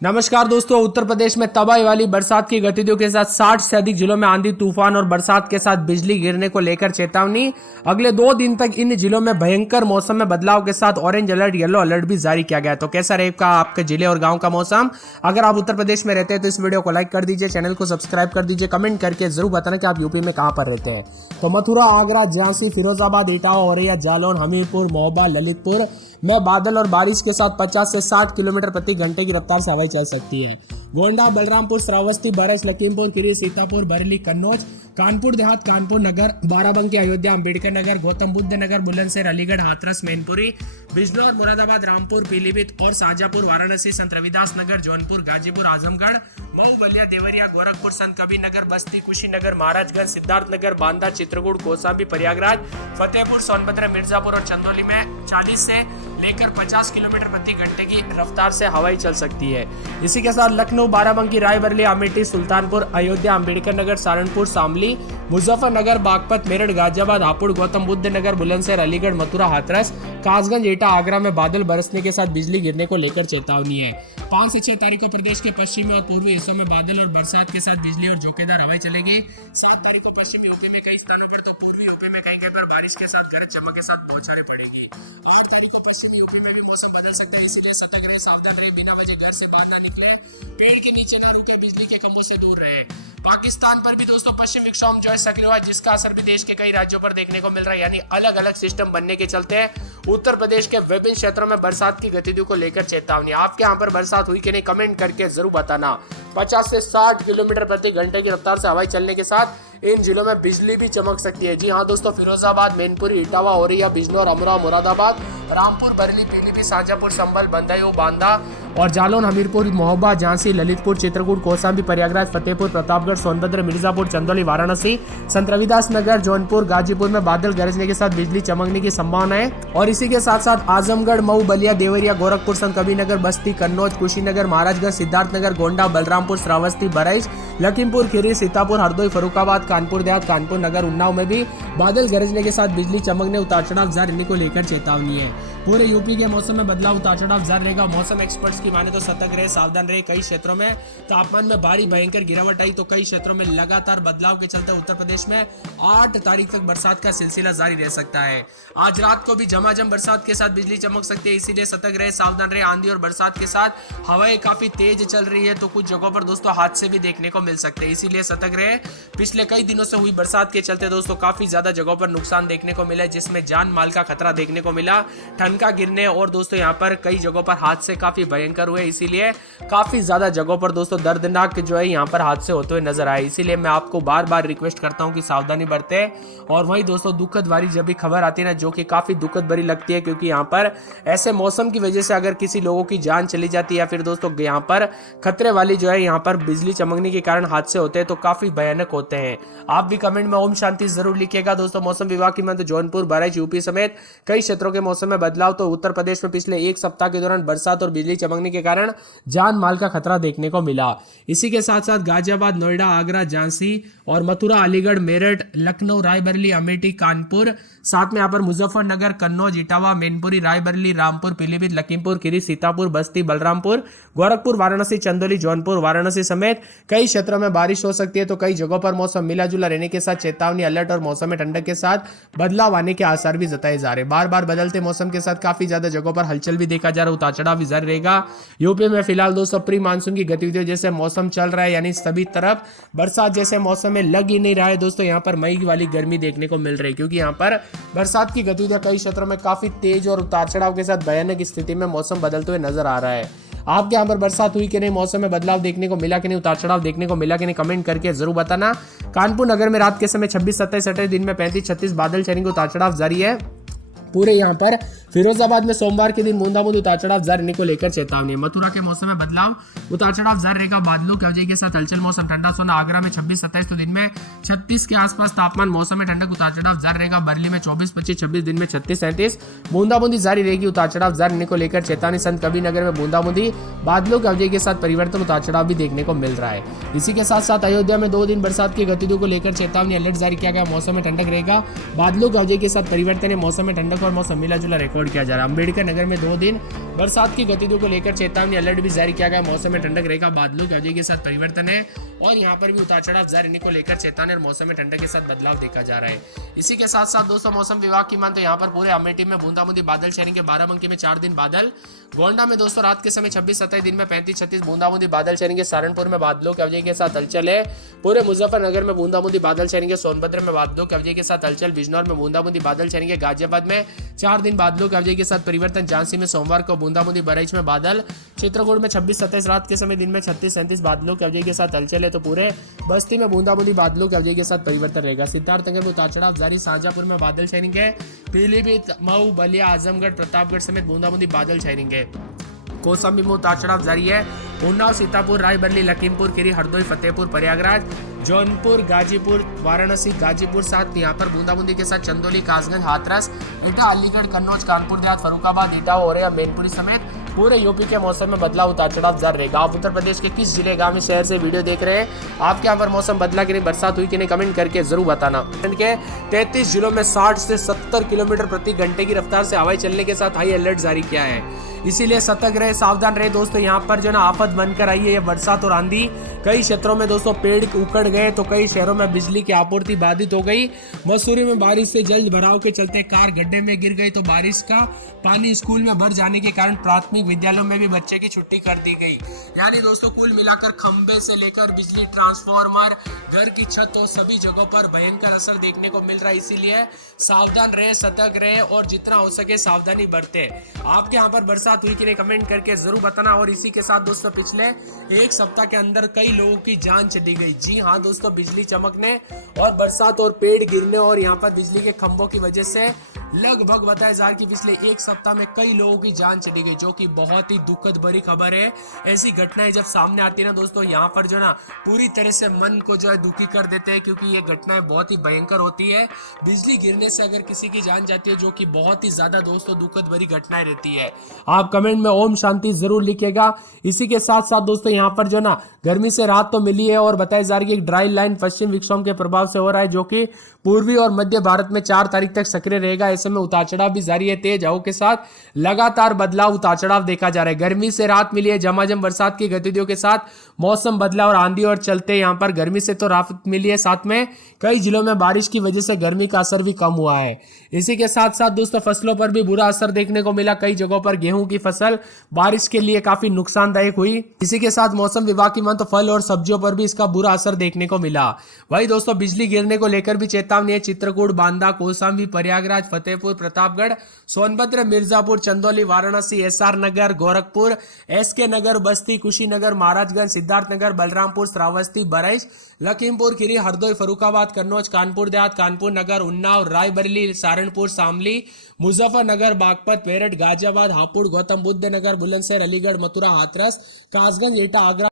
नमस्कार दोस्तों। उत्तर प्रदेश में तबाही वाली बरसात की गतिविधियों के साथ 60 से अधिक जिलों में आंधी तूफान और बरसात के साथ बिजली गिरने को लेकर चेतावनी। अगले 2 दिन तक इन जिलों में भयंकर मौसम में बदलाव के साथ ऑरेंज अलर्ट, येलो अलर्ट भी जारी किया गया है। तो कैसा रहेगा आपके जिले और गांव का मौसम? अगर आप उत्तर प्रदेश में रहते हैं तो इस वीडियो को लाइक कर दीजिए, चैनल को सब्सक्राइब कर दीजिए, कमेंट करके जरूर बताना कि आप यूपी में कहां पर रहते हैं। तो मथुरा, आगरा, झांसी, फिरोजाबाद, इटावा, औरैया, जालौन, हमीरपुर, महोबा, ललितपुर में बादल और बारिश के साथ 50 से 60 किलोमीटर प्रति घंटे की रफ्तार से हवाएं चल सकती है। गोंडा, बलरामपुर, श्रावस्ती, बरस, लखीमपुर खीरी, सीतापुर, बरेली, कन्नौज, कानपुर देहात, कानपुर नगर, बाराबंकी, अयोध्या, अंबेडकर नगर, गौतम बुद्ध नगर, बुलंदशहर, अलीगढ़, हाथरस, मैनपुरी, बिजनौर, मुरादाबाद, रामपुर, पीलीभीत और शाहजहांपुर, वाराणसी, संत रविदास नगर, जौनपुर, गाजीपुर, आजमगढ़, मऊ, बलिया, देवरिया, गोरखपुर, संत कबीर नगर, बस्ती, कुशीनगर, महाराजगंज, सिद्धार्थनगर, बांदा, चित्रकूट, कौशाम्बी, प्रयागराज, फतेहपुर, सोनभद्र, मिर्जापुर और चंदौली में 40 से लेकर 50 किलोमीटर प्रति घंटे की रफ्तार से हवाएं चल सकती है। इसी के साथ लखनऊ, बाराबंकी, रायबरेली, अमेठी, सुल्तानपुर, अयोध्या, अंबेडकर नगर, सहारनपुर, शामली, मुजफ्फरनगर, बागपत, मेरठ, गाजियाबाद, हापुड़, गौतम बुद्ध नगर, बुलंदशहर, अलीगढ़, मथुरा, हाथरस, कासगंज, एटा, आगरा में बादल बरसने के साथ बिजली गिरने को लेकर चेतावनी है। 5 से 6 तारीख को प्रदेश के पश्चिमी और पूर्वी हिस्सों में बादल और बरसात के साथ बिजली और झोंकेदार हवाएं चलेगी। 7 तारीख को पश्चिमी यूपी में कई स्थानों पर तो पूर्वी यूपी में कहीं पर बारिश के साथ गरज चमक के साथ बौछारें पड़ेगी। 8 तारीख को पश्चिमी यूपी में भी मौसम बदल सकता है, इसीलिए सतर्क रहे, सावधान रहे, बिना वजह घर से बाहर ना निकले, पेड़ के नीचे ना रुके, बिजली के खंभों से दूर रहे। पाकिस्तान पर भी दोस्तों पश्चिम विक्षोभ जो है सक्रिय हुआ है, जिसका असर भी देश के कई राज्यों पर देखने को मिल रहा है। यानी अलग अलग सिस्टम बनने के चलते उत्तर प्रदेश के विभिन्न क्षेत्रों में बरसात की गतिविधियों को लेकर चेतावनी। आपके यहाँ पर बरसात हुई कि नहीं, कमेंट करके जरूर बताना। 50 से 60 किलोमीटर प्रति घंटे की रफ्तार से हवाएं चलने के साथ इन जिलों में बिजली भी चमक सकती है। जी हाँ दोस्तों, फिरोजाबाद, मैनपुरी, इटावा, औरैया, बिजनौर, अमरोहा, मुरादाबाद, रामपुर, बरेली, पीलीभीत, शाहजहांपुर, संभल, बदायूं, बांदा और जालौन, हमीरपुर, महोबा, झांसी, ललितपुर, चित्रकूट, कौशाम्बी, प्रयागराज, फतेहपुर, प्रतापगढ़, सोनभद्र, मिर्जापुर, चंदौली, वाराणसी, संत रविदास नगर, जौनपुर, गाजीपुर में बादल गरजने के साथ बिजली चमकने की संभावना है। और इसी के साथ साथ आजमगढ़, मऊ, बलिया, देवरिया, गोरखपुर, संत कबीर नगर, बस्ती, कन्नौज, कुशीनगर, महाराजगंज, सिद्धार्थनगर, गोंडा, बलरामपुर, श्रावस्ती, बरैस, लखीमपुर खीरी, सीतापुर, हरदोई, फर्रुखाबाद, कानपुर देहात, कानपुर नगर, उन्नाव में भी बादल गरजने के साथ बिजली चमकने, उतार चढ़ाव जारी रहने को लेकर चेतावनी है। पूरे यूपी के मौसम में बदलाव, उतार चढ़ाव जारी रहेगा। मौसम एक्सपर्ट्स की माने तो सतर्क रहे, सावधान रहे। कई क्षेत्रों में तापमान में भारी भयंकर गिरावट आई तो कई क्षेत्रों में लगातार बदलाव के चलते उत्तर प्रदेश में 8 तारीख तक बरसात का सिलसिला जारी रह सकता है। आज रात को भी झमाझम बरसात के साथ बिजली चमक सकती है, इसीलिए सतर्क रहे, सावधान रहे। आंधी और बरसात के साथ हवाएं काफी तेज चल रही है तो कुछ जगहों पर दोस्तों हादसे भी देखने को मिल सकते हैं, इसीलिए सतर्क रहे। पिछले कई दिनों से हुई बरसात के चलते दोस्तों काफी ज्यादा जगहों पर नुकसान देखने को मिला, जिसमें जान माल का खतरा देखने को मिला, ठनका गिरने और दोस्तों यहाँ पर कई जगहों पर हादसे काफी भयंकर हुए, इसीलिए काफी ज्यादा जगहों पर दोस्तों दर्दनाक जो है यहाँ पर हादसे होते हुए नजर आए। इसीलिए मैं आपको बार बार रिक्वेस्ट करता हूँ कि सावधानी बरते। और वही दोस्तों दुखद वाली जब भी खबर आती है ना, जो कि काफी दुखद भरी लगती है, क्योंकि यहाँ पर ऐसे मौसम की वजह से अगर किसी लोगों की जान चली जाती है या फिर दोस्तों यहाँ पर खतरे वाली जो है यहाँ पर बिजली चमकने के कारण हादसे होते हैं तो काफी भयानक होते हैं। आप भी कमेंट में ओम शांति जरूर लिखिएगा दोस्तों। मौसम विभाग की माने तो जौनपुर, बहराइच, यूपी समेत कई क्षेत्रों के मौसम में बदलाव। तो उत्तर प्रदेश में पिछले 1 सप्ताह के दौरान बरसात और बिजली चमकने के कारण जान माल का खतरा देखने को मिला। इसी के साथ साथ गाजियाबाद, नोएडा, आगरा, झांसी और मथुरा, अलीगढ़, मेरठ, लखनऊ, रायबरेली, अमेठी, कानपुर, साथ में यहाँ पर मुजफ्फरनगर, कन्नौज, इटावा, मैनपुरी, रायबरेली, रामपुर, पीलीभीत, लखीमपुर खीरी, सीतापुर, बस्ती, बलरामपुर, गोरखपुर, वाराणसी, चंदौली, जौनपुर, वाराणसी समेत कई क्षेत्रों में बारिश हो सकती है तो कई जगहों पर मौसम मिला जुला रहने के साथ चेतावनी, अलर्ट और मौसम में ठंडक के साथ बदलाव आने के आसार भी जताए जा रहे हैं। बार बार बदलते मौसम के साथ काफी ज्यादा जगहों पर हलचल भी देखा जा रहा है, उतार चढ़ाव भी जारी रहेगा। यूपी में फिलहाल दोस्तों प्री मानसून की गतिविधियों जैसे मौसम चल रहा है, यानी सभी तरफ बरसात जैसे मौसम में लग ही नहीं रहा है दोस्तों। यहाँ पर मई वाली गर्मी देखने को मिल रही है, क्योंकि यहाँ पर बरसात की गतिविधियां कई क्षेत्रों में काफी तेज और उतार चढ़ाव के साथ भयानक स्थिति में मौसम बदलते हुए नजर आ रहा है। आपके यहाँ पर बरसात हुई कि नहीं, मौसम में बदलाव देखने को मिला कि नहीं, उतार चढ़ाव देखने को मिला कि नहीं, कमेंट करके जरूर बताना। कानपुर नगर में रात के समय 26, 27, 28, दिन में 35, 36 बादल छाने को उतार चढ़ाव जारी है। पूरे यहाँ पर फिरोजाबाद में सोमवार के दिन बूंदाबूंद उतार चढ़ाव जारी रहने को लेकर चेतावनी। मथुरा के मौसम में बदलाव, उतार चढ़ाव जारी रहेगा। बादलों की वजह के साथ हलचल, मौसम ठंडा सोना। आगरा में 26, 27 तो दिन में 36 के आसपास तापमान, मौसम में ठंडक, उतार चढ़ाव जारी रहेगा। बरेली में 24, 25, 26 दिन में 36, 37 बूंदाबूंदी जारी रहेगी, उतार चढ़ाव जारी रहने को लेकर चेतावनी। संत कबीर नगर में बूंदाबूंदी, बादलों की वजह के साथ परिवर्तन, उतार चढ़ाव भी देखने को मिल रहा है। इसी के साथ साथ अयोध्या में 2 दिन बरसात की गतिविधियों को लेकर चेतावनी, अलर्ट जारी किया गया। मौसम में ठंडक रहेगा, बादलों की वजह के साथ परिवर्तन है, मौसम में ठंडक और मौसम मिला जुला रिकॉर्ड किया जा रहा है। अम्बेडकर नगर में 2 दिन बरसात की गतिविधियों को लेकर चेतावनी अलर्ट भी जारी किया गया। मौसम में ठंडक रहेगा, बादलों की अवधि के साथ परिवर्तन है और यहाँ पर भी उतार चढ़ाव जारी रहने को लेकर चेतावनी और मौसम में ठंडक के साथ बदलाव देखा जा रहा है। इसी के साथ साथ दोस्तों मौसम विभाग की मानते यहाँ पर पूरे अमेठी में बूंदाबूंदी बादल छाएंगे। बाराबंकी में 4 दिन बादल, गोंडा में दोस्तों रात के समय 26-27 दिन में 35-36 बूंदाबूंदी बादल छाएंगे। सहारनपुर में बादलों की अवधि के साथ हलचल है। पूरे मुजफ्फरनगर में बूंदाबूंदी बादल छाएंगे। सोनभद्र में बादलों की अवधि के साथ हलचल। बिजनौर में बूंदाबूंदी बादल छाएंगे। गाजियाबाद में 4 दिन बादलों की अवधि के साथ परिवर्तन। झांसी में सोमवार को बूंदाबूंदी, बहराइच में बादल, चित्रकूट में 26-27 रात के समय, दिन में 36-37 बादलों की अवधि के साथ हलचल है। तो पूरे बस्ती में बूंदाबूंदी बादलों की अवधि के साथ परिवर्तन रहेगा। सिद्धार्थनगर में उतार चढ़ाव जारी। शाहजहांपुर में बादल छाएंगे। पीलीभीत, मऊ, बलिया, आजमगढ़, प्रतापगढ़ समेत बूंदाबूंदी बादल छाएंगे। कौशाम्बी में उतार चढ़ाव जारी है। उन्नाव, सीतापुर, रायबरेली, लखीमपुर खीरी, हरदोई, फतेहपुर, प्रयागराज, जौनपुर, गाजीपुर, वाराणसी, गाजीपुर साथ यहाँ पर बूंदाबूंदी के साथ चंदौली, कासगंज, हाथरस, एटा, अलीगढ़, कन्नौज, कानपुर देहात, फरुखाबाद, इटावा, औरैया, मैनपुरी समेत पूरे यूपी के मौसम में बदलाव उतार चढ़ाव जारी रहेगा। आप उत्तर प्रदेश के किस जिले, गांव, शहर से वीडियो देख रहे हैं? आपके यहाँ पर मौसम बदला कि नहीं, बरसात हुई कि नहीं, कमेंट करके जरूर बताना। के 33 जिलों में 60 से 70 किलोमीटर प्रति घंटे की रफ्तार से हवाएं चलने के साथ हाई अलर्ट जारी किया है। इसीलिए सतर्क रहे, सावधान रहे दोस्तों। यहाँ पर जो ना आफत बनकर आई है ये बरसात और आंधी। कई क्षेत्रों में दोस्तों पेड़ उखड़ गए तो कई शहरों में बिजली की आपूर्ति बाधित हो गई। मसूरी में बारिश से जल भराव के चलते कार गड्ढे में गिर गई तो बारिश का पानी स्कूल में भर जाने के कारण प्राथमिक विद्यालयों में भी बच्चे की छुट्टी कर दी गई। यानी दोस्तों कुल मिलाकर खंबे से लेकर बिजली ट्रांसफार्मर, घर की छत तो सभी जगहों पर भयंकर असर देखने को मिल रहा है। इसीलिए सावधान रहे, सतर्क रहे और जितना हो सके सावधानी बरते। आपके यहाँ पर बरसात हुई कि नहीं, कमेंट करके जरूर बताना। और इसी के साथ दोस्तों पिछले 1 सप्ताह के अंदर कई लोगों की जान चली गई। जी हाँ दोस्तों, बिजली चमकने और बरसात और पेड़ गिरने और यहाँ पर बिजली के खंभों की वजह से लगभग बताया जा रहा है कि पिछले 1 सप्ताह में कई लोगों की जान चली गई, जो कि बहुत ही दुखद भरी खबर है। ऐसी घटनाएं जब सामने आती है ना दोस्तों, यहाँ पर जो ना पूरी तरह से मन को जो है दुखी कर देते हैं, क्योंकि ये घटनाएं बहुत ही भयंकर होती है। बिजली गिरने से अगर किसी की जान जाती है, जो कि बहुत ही ज्यादा दोस्तों दुखद भरी घटनाएं रहती है। आप कमेंट में ओम शांति जरूर लिखिएगा। इसी के साथ साथ दोस्तों यहाँ पर जो ना गर्मी से राहत तो मिली है और बताया जा रही है एक ड्राई लाइन पश्चिम विक्षोभ के प्रभाव से हो रहा है, जो कि पूर्वी और मध्य भारत में 4 तारीख तक सक्रिय रहेगा। ऐसे में उतार चढ़ाव भी जारी है। तेज हवाओं के साथ लगातार बदलाव, उतार चढ़ाव देखा जा रहा है। गर्मी से राहत मिली है, झमाझम बरसात की गतिविधियों के साथ मौसम बदला और आंधी और चलते यहाँ पर गर्मी से तो राहत मिली है, साथ में कई जिलों में बारिश की वजह से गर्मी का असर भी कम हुआ है। इसी के साथ साथ दोस्तों फसलों पर भी बुरा असर देखने को मिला। कई जगहों पर गेहूं की फसल बारिश के लिए काफी नुकसानदायक हुई। इसी के साथ मौसम विभाग की मान तो फल और सब्जियों पर भी इसका बुरा असर देखने को मिला। वही दोस्तों बिजली गिरने को लेकर भी चेतावनी है। चित्रकूट, बांदा, कौशाम्बी, प्रयागराज, फतेहपुर, प्रतापगढ़, सोनभद्र, मिर्जापुर, चंदौली, वाराणसी, एसआर नगर, गोरखपुर, एसके नगर, बस्ती, कुशीनगर, महाराजगंज, सिद्धार्थनगर, बलरामपुर, श्रावस्ती, बहराइच, लखीमपुर खीरी, हरदोई, फरुखाबाद, कन्नौज, कानपुर देहात, कानपुर नगर, उन्नाव, रायबरेली, सहारनपुर, शामली, मुजफ्फरनगर, बागपत, मेरठ, गाजियाबाद, हापुड़, गौतम बुद्ध नगर, बुलंदशहर, अलीगढ़, मथुरा, हाथरस, कासगंज, एटा, आगरा